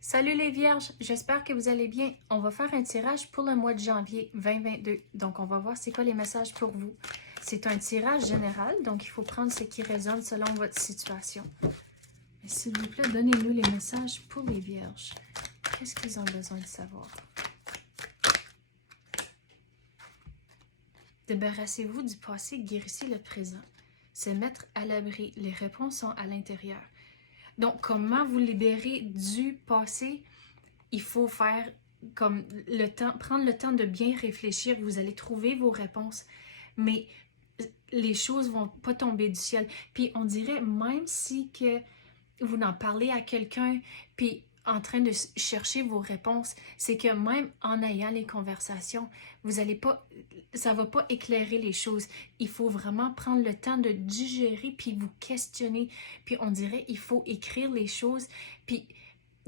Salut les vierges, j'espère que vous allez bien. On va faire un tirage pour le mois de janvier 2022. Donc, on va voir c'est quoi les messages pour vous. C'est un tirage général, donc il faut prendre ce qui résonne selon votre situation. Mais s'il vous plaît, donnez-nous les messages pour les vierges. Qu'est-ce qu'ils ont besoin de savoir? Débarrassez-vous du passé, guérissez le présent. Se mettre à l'abri, les réponses sont à l'intérieur. Donc, comment vous libérer du passé? Il faut faire comme le temps, prendre le temps de bien réfléchir. Vous allez trouver vos réponses, mais les choses vont pas tomber du ciel. Puis on dirait, même si que vous n'en parlez à quelqu'un, puis en train de chercher vos réponses, c'est que même en ayant les conversations, vous allez pas, ça va pas éclairer les choses. Il faut vraiment prendre le temps de digérer, puis vous questionner. Puis on dirait, il faut écrire les choses, puis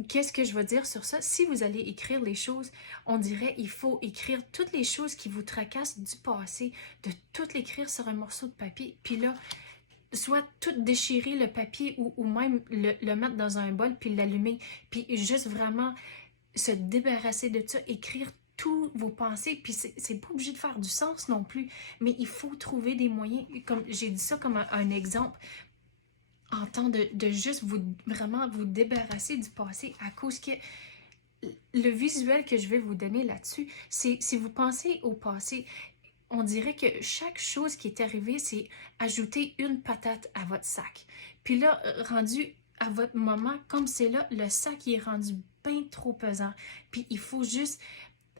qu'est-ce que je veux dire sur ça? Si vous allez écrire les choses, on dirait il faut écrire toutes les choses qui vous tracassent du passé, de tout l'écrire sur un morceau de papier, puis là, soit tout déchirer le papier ou même le mettre dans un bol puis l'allumer, puis juste vraiment se débarrasser de ça, écrire tous vos pensées, puis c'est pas obligé de faire du sens non plus, mais il faut trouver des moyens, comme j'ai dit ça comme un exemple, en temps de juste vraiment vous débarrasser du passé à cause que le visuel que je vais vous donner là-dessus, c'est si vous pensez au passé, on dirait que chaque chose qui est arrivée, c'est ajouter une patate à votre sac. Puis là, rendu à votre moment, comme c'est là, le sac il est rendu bien trop pesant. Puis il faut juste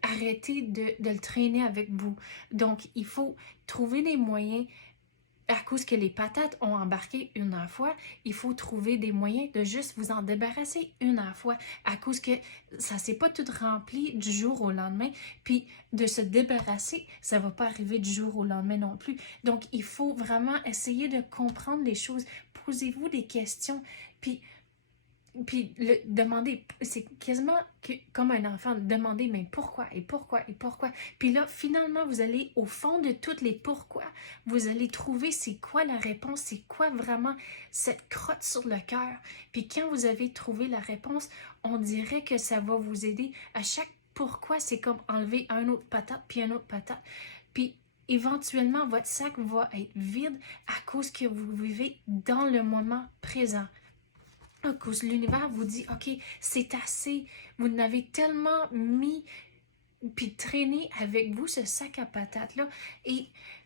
arrêter de le traîner avec vous. Donc, il faut trouver des moyens à cause que les patates ont embarqué une à la fois, il faut trouver des moyens de juste vous en débarrasser une à la fois, à cause que ça s'est pas tout rempli du jour au lendemain, puis de se débarrasser, ça va pas arriver du jour au lendemain non plus. Donc, il faut vraiment essayer de comprendre les choses. Posez-vous des questions, puis demander, c'est quasiment comme un enfant, demander mais pourquoi et pourquoi et pourquoi. Puis là, finalement, vous allez au fond de toutes les pourquoi, vous allez trouver c'est quoi la réponse, c'est quoi vraiment cette crotte sur le cœur. Puis quand vous avez trouvé la réponse, on dirait que ça va vous aider. À chaque pourquoi, c'est comme enlever un autre patate, puis un autre patate. Puis éventuellement, votre sac va être vide à cause que vous vivez dans le moment présent. À cause l'univers vous dit, OK, c'est assez. Vous n'avez tellement mis puis traîné avec vous ce sac à patates-là. Et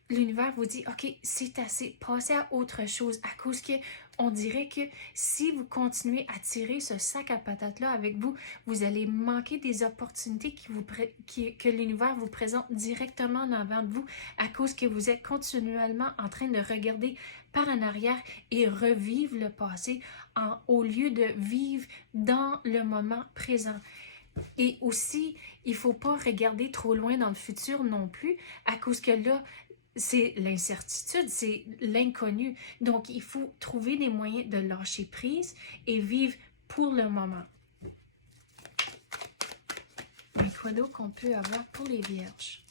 l'univers vous dit, OK, c'est assez. Passez à autre chose. À cause que on dirait que si vous continuez à tirer ce sac à patates-là avec vous, vous allez manquer des opportunités que l'univers vous présente directement en avant de vous à cause que vous êtes continuellement en train de regarder par en arrière et revivre le passé au lieu de vivre dans le moment présent. Et aussi, il ne faut pas regarder trop loin dans le futur non plus, à cause que là, c'est l'incertitude, c'est l'inconnu. Donc, il faut trouver des moyens de lâcher prise et vivre pour le moment. Un cadeau qu'on peut avoir pour les vierges.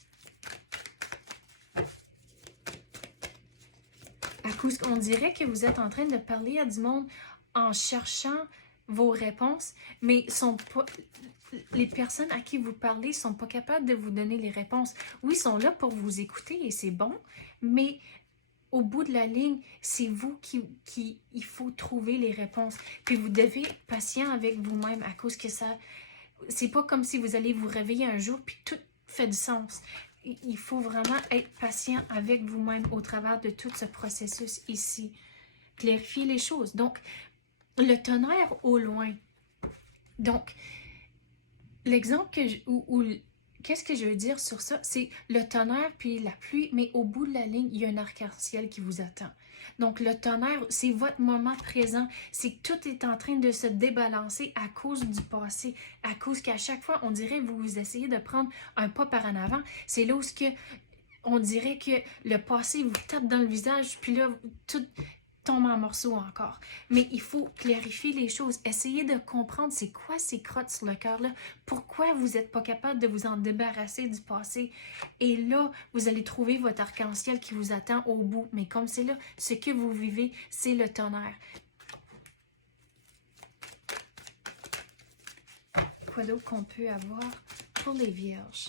À cause qu'on dirait que vous êtes en train de parler à du monde en cherchant vos réponses, mais sont pas, les personnes à qui vous parlez ne sont pas capables de vous donner les réponses. Oui, ils sont là pour vous écouter et c'est bon, mais au bout de la ligne, c'est vous qui il faut trouver les réponses. Puis vous devez être patient avec vous-même à cause que ça, c'est pas comme si vous allez vous réveiller un jour puis tout fait du sens. Il faut vraiment être patient avec vous-même au travers de tout ce processus ici. Clarifier les choses. Donc, le tonnerre au loin. Donc, l'exemple qu'est-ce que je veux dire sur ça? C'est le tonnerre puis la pluie, mais au bout de la ligne, il y a un arc-en-ciel qui vous attend. Donc, le tonnerre, c'est votre moment présent. C'est que tout est en train de se débalancer à cause du passé. À cause qu'à chaque fois, on dirait que vous essayez de prendre un pas par en avant. C'est là où on dirait que le passé vous tape dans le visage, puis là, tout tombe en morceaux encore. Mais il faut clarifier les choses. Essayez de comprendre c'est quoi ces crottes sur le cœur-là. Pourquoi vous n'êtes pas capable de vous en débarrasser du passé. Et là, vous allez trouver votre arc-en-ciel qui vous attend au bout. Mais comme c'est là, ce que vous vivez, c'est le tonnerre. Quoi d'autre qu'on peut avoir pour les vierges?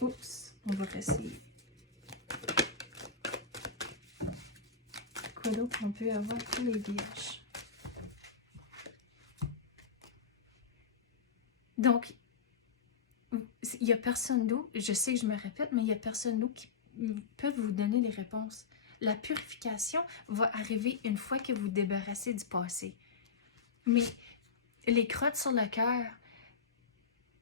Oups, on va réessayer. Quoi d'autre qu'on peut avoir pour les vierges? Donc, il n'y a personne d'autre, je sais que je me répète, mais il n'y a personne d'autre qui peut vous donner les réponses. La purification va arriver une fois que vous vous débarrassez du passé. Mais les crottes sur le cœur,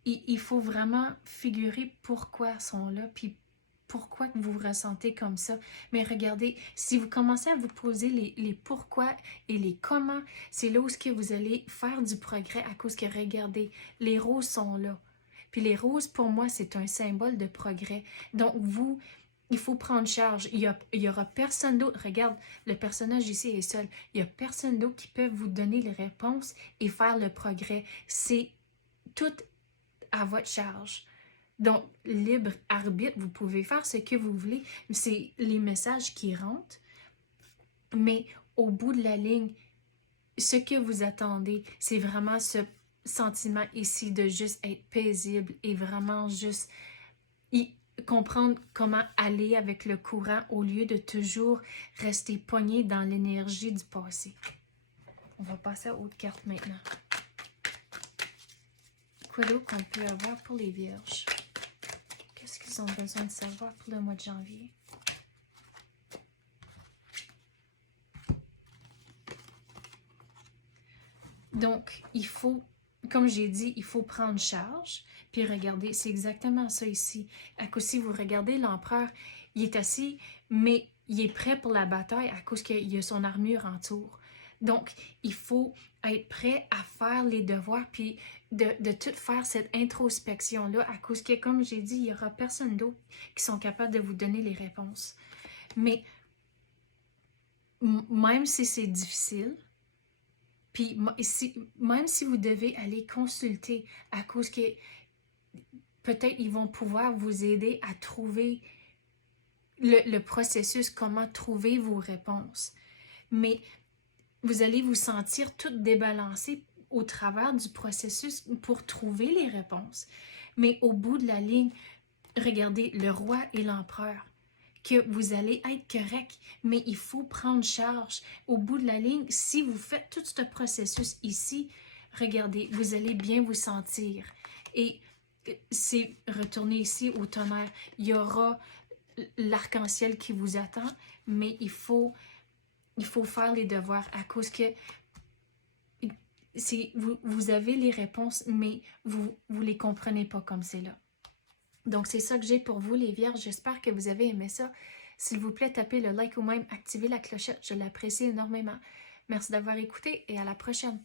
il faut vraiment figurer pourquoi elles sont là, puis pourquoi vous vous ressentez comme ça. Mais regardez, si vous commencez à vous poser les pourquoi et les comment, c'est là où que vous allez faire du progrès à cause que, regardez, les roses sont là. Puis les roses, pour moi, c'est un symbole de progrès. Donc, il faut prendre charge. Il y aura personne d'autre. Regarde, le personnage ici est seul. Il n'y a personne d'autre qui peut vous donner les réponses et faire le progrès. C'est tout à votre charge. Donc, libre arbitre, vous pouvez faire ce que vous voulez. C'est les messages qui rentrent. Mais au bout de la ligne, ce que vous attendez, c'est vraiment ce sentiment ici de juste être paisible et vraiment juste comprendre comment aller avec le courant au lieu de toujours rester pogné dans l'énergie du passé. On va passer à autre carte maintenant. Quoi d'autre qu'on peut avoir pour les vierges? Qu'est-ce qu'ils ont besoin de savoir pour le mois de janvier? Donc, il faut, comme j'ai dit, il faut prendre charge. Puis regardez, c'est exactement ça ici. À cause si vous regardez l'empereur, il est assis, mais il est prêt pour la bataille à cause qu'il a son armure en tour. Donc, il faut être prêt à faire les devoirs, puis de tout faire cette introspection-là, à cause que, comme j'ai dit, il n'y aura personne d'autre qui sont capables de vous donner les réponses. Mais, même si c'est difficile, puis même si vous devez aller consulter, à cause que peut-être ils vont pouvoir vous aider à trouver le processus, comment trouver vos réponses. Mais vous allez vous sentir tout débalancé au travers du processus pour trouver les réponses. Mais au bout de la ligne, regardez, le roi et l'empereur, que vous allez être correct, mais il faut prendre charge. Au bout de la ligne, si vous faites tout ce processus ici, regardez, vous allez bien vous sentir. Et c'est retourner ici au tonnerre. Il y aura l'arc-en-ciel qui vous attend, mais il faut faire les devoirs à cause que vous avez les réponses, mais vous les comprenez pas comme c'est là. Donc, c'est ça que j'ai pour vous, les vierges. J'espère que vous avez aimé ça. S'il vous plaît, tapez le like ou même activez la clochette. Je l'apprécie énormément. Merci d'avoir écouté et à la prochaine.